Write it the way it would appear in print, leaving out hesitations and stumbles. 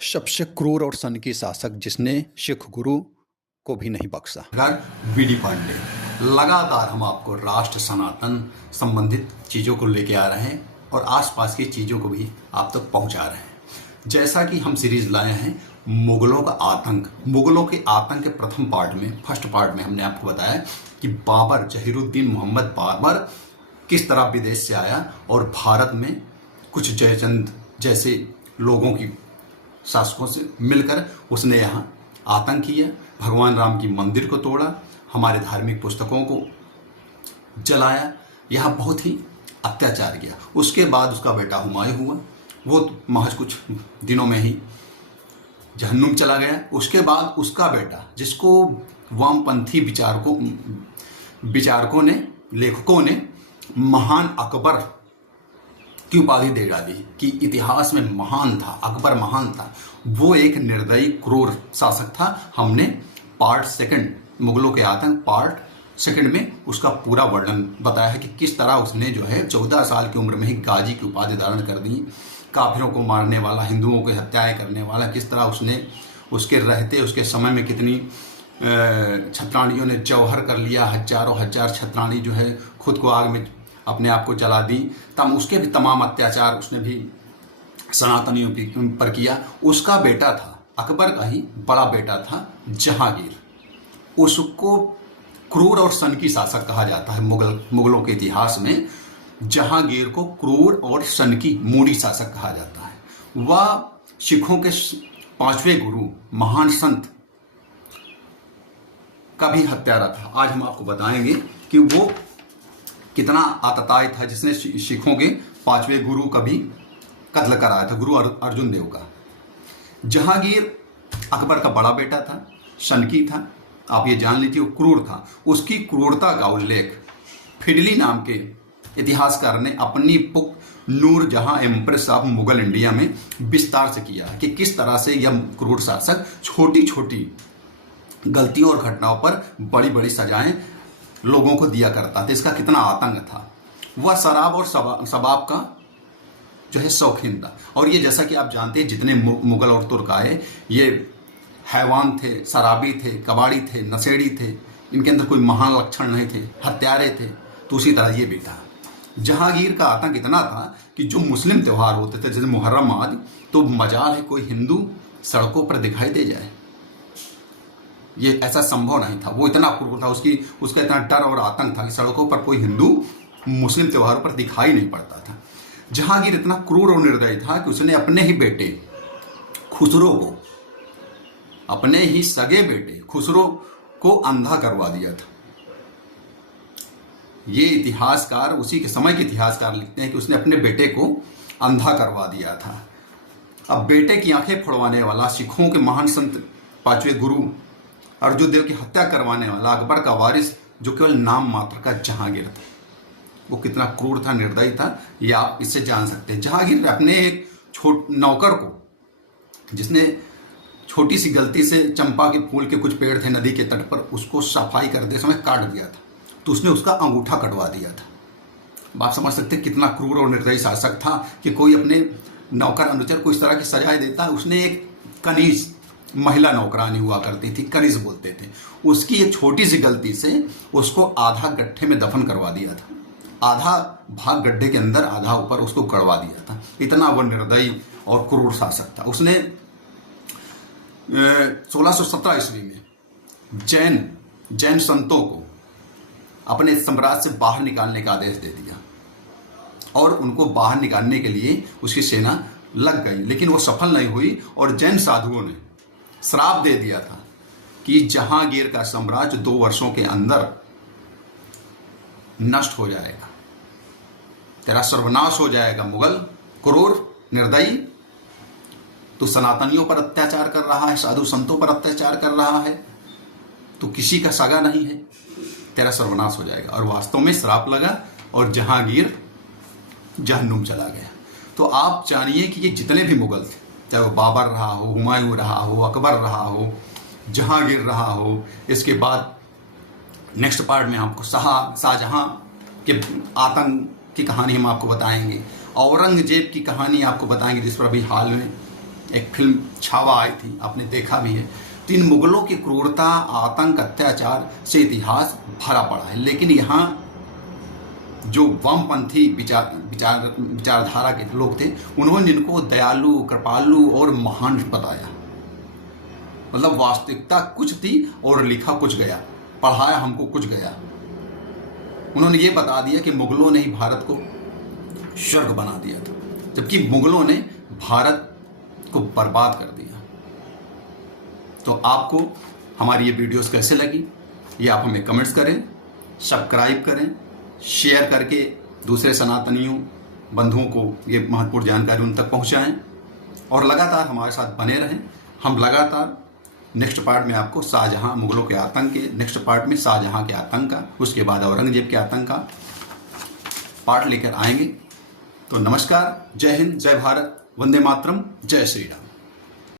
सबसे क्रूर और सनकी शासक जिसने सिख गुरु को भी नहीं बख्शा। बीडी पांडे, लगातार हम आपको राष्ट्र सनातन संबंधित चीज़ों को लेके आ रहे हैं और आसपास की चीज़ों को भी आप तक पहुंचा रहे हैं। जैसा कि हम सीरीज लाए हैं मुगलों का आतंक। मुगलों के आतंक के प्रथम पार्ट में, फर्स्ट पार्ट में हमने आपको बताया कि बाबर, जहीरुद्दीन मोहम्मद बाबर किस तरह विदेश से आया और भारत में कुछ जयचंद जैसे लोगों की शासकों से मिलकर उसने यहाँ आतंक किया, भगवान राम की मंदिर को तोड़ा, हमारे धार्मिक पुस्तकों को जलाया, यहाँ बहुत ही अत्याचार किया। उसके बाद उसका बेटा हुमायूं हुआ, वो महज कुछ दिनों में ही जहन्नुम चला गया। उसके बाद उसका बेटा, जिसको वामपंथी विचारकों ने, लेखकों ने महान अकबर की उपाधि दे डाली कि इतिहास में महान था, अकबर महान था, वो एक निर्दयी क्रूर शासक था। हमने पार्ट सेकंड, मुगलों के आतंक पार्ट सेकंड में उसका पूरा वर्णन बताया है कि किस तरह उसने जो है 14 साल की उम्र में ही गाजी की उपाधि धारण कर दी, काफिरों को मारने वाला, हिंदुओं को हत्याएं करने वाला, किस तरह उसने उसके रहते, उसके समय में कितनी छत्राणियों ने जौहर कर लिया, हजारों हजार छत्राणी जो है खुद को आग में अपने आप को जला दी। तब उसके भी तमाम अत्याचार उसने भी सनातनियों पर किया। उसका बेटा था, अकबर का ही बड़ा बेटा था जहांगीर, उसको क्रूर और सनकी शासक कहा जाता है। मुगलों के इतिहास में जहांगीर को क्रूर और सनकी मूडी शासक कहा जाता है। वह सिखों के 5वें गुरु, महान संत का भी हत्यारा था। आज हम आपको बताएंगे कि वो कितना आतताई था, जिसने सिखों के 5वें गुरु का भी कत्ल कराया था, गुरु अर्जुन देव का। जहांगीर अकबर का बड़ा बेटा था, सनकी था, आप ये जान लीजिए, वो क्रूर था। उसकी क्रूरता का उल्लेख फिडली नाम के इतिहासकार ने अपनी बुक नूर जहां एम्प्रेस ऑफ मुगल इंडिया में विस्तार से किया है कि किस तरह से यह क्रूर शासक छोटी छोटी गलतियों और घटनाओं पर बड़ी बड़ी सजाएं लोगों को दिया करता था। इसका कितना आतंक था। वह शराब और शबाब का जो है शौकीन था। और ये जैसा कि आप जानते हैं, जितने मुगल और तुर्क आए, ये हैवान थे, शराबी थे, कबाड़ी थे, नशेड़ी थे, इनके अंदर कोई महान लक्षण नहीं थे, हत्यारे थे। तो उसी तरह ये भी था। जहांगीर का आतंक इतना था कि जो मुस्लिम त्यौहार होते थे, जैसे मुहर्रम आदि, तो मजाल है कोई हिंदू सड़कों पर दिखाई दे जाए, ये ऐसा संभव नहीं था। वो इतना क्रूर था, उसका इतना डर और आतंक था कि सड़कों पर कोई हिंदू मुस्लिम त्योहारों पर दिखाई नहीं पड़ता था। जहांगीर इतना क्रूर और निर्दयी था कि उसने अपने ही बेटे खुसरो को, अपने ही सगे बेटे खुसरो को अंधा करवा दिया था। ये इतिहासकार, उसी के समय के इतिहासकार लिखते हैं कि उसने अपने बेटे को अंधा करवा दिया था। अब बेटे की आंखें फोड़वाने वाला, सिखों के महान संत 5वें गुरु अर्जुन देव की हत्या करवाने वाला अकबर का वारिस, जो केवल नाम मात्र का जहांगीर था, वो कितना क्रूर था, निर्दयी था, ये आप इससे जान सकते हैं। जहांगीर अपने एक नौकर को, जिसने छोटी सी गलती से चंपा के फूल के कुछ पेड़ थे नदी के तट पर, उसको सफाई करते समय काट दिया था, तो उसने उसका अंगूठा कटवा दिया था। आप समझ सकते हैं कितना क्रूर और निर्दयी शासक था कि कोई अपने नौकर अनुचर को इस तरह की सजाएं देता। उसने एक कनीज महिला नौकरानी हुआ करती थी, कनीज बोलते थे, उसकी एक छोटी सी गलती से उसको आधा गड्ढे में दफन करवा दिया था, आधा भाग गड्ढे के अंदर, आधा ऊपर, उसको गड़वा दिया था। इतना वो निर्दयी और क्रूर शासक था। उसने 1617 ईस्वी में जैन संतों को अपने साम्राज्य से बाहर निकालने का आदेश दे दिया और उनको बाहर निकालने के लिए उसकी सेना लग गई, लेकिन वो सफल नहीं हुई। और जैन साधुओं ने श्राप दे दिया था कि जहांगीर का साम्राज्य 2 वर्षों के अंदर नष्ट हो जाएगा, तेरा सर्वनाश हो जाएगा। मुगल क्रूर निर्दयी, तो सनातनियों पर अत्याचार कर रहा है, साधु संतों पर अत्याचार कर रहा है, तो किसी का सगा नहीं है, तेरा सर्वनाश हो जाएगा। और वास्तव में श्राप लगा और जहांगीर जहन्नुम चला गया। तो आप जानिए कि ये जितने भी मुगल थे, चाहे वो बाबर रहा हो, हुमायूं रहा हो, अकबर रहा हो, जहांगीर रहा हो, इसके बाद नेक्स्ट पार्ट में आपको शाहजहां के आतंक की कहानी हम आपको बताएंगे, औरंगजेब की कहानी आपको बताएंगे, जिस पर अभी हाल में एक फिल्म छावा आई थी, आपने देखा भी है। तो इन मुगलों की क्रूरता, आतंक, अत्याचार से इतिहास भरा पड़ा है। लेकिन यहाँ जो वामपंथी विचारधारा के लोग थे, उन्होंने इनको दयालु, कृपालु और महान बताया। मतलब वास्तविकता कुछ थी और लिखा कुछ गया, पढ़ाया हमको कुछ गया। उन्होंने ये बता दिया कि मुगलों ने ही भारत को स्वर्ग बना दिया था, जबकि मुगलों ने भारत को बर्बाद कर दिया। तो आपको हमारी ये वीडियोस कैसे लगी, ये आप हमें कमेंट्स करें, सब्सक्राइब करें, शेयर करके दूसरे सनातनियों बंधुओं को ये महत्वपूर्ण जानकारी उन तक पहुंचाएं और लगातार हमारे साथ बने रहें। हम लगातार नेक्स्ट पार्ट में आपको शाहजहां, मुगलों के आतंक के नेक्स्ट पार्ट में शाहजहां के आतंक का, उसके बाद औरंगजेब के आतंक का पार्ट लेकर आएंगे। तो नमस्कार, जय हिंद, जय भारत, वंदे मातरम, जय श्री राम।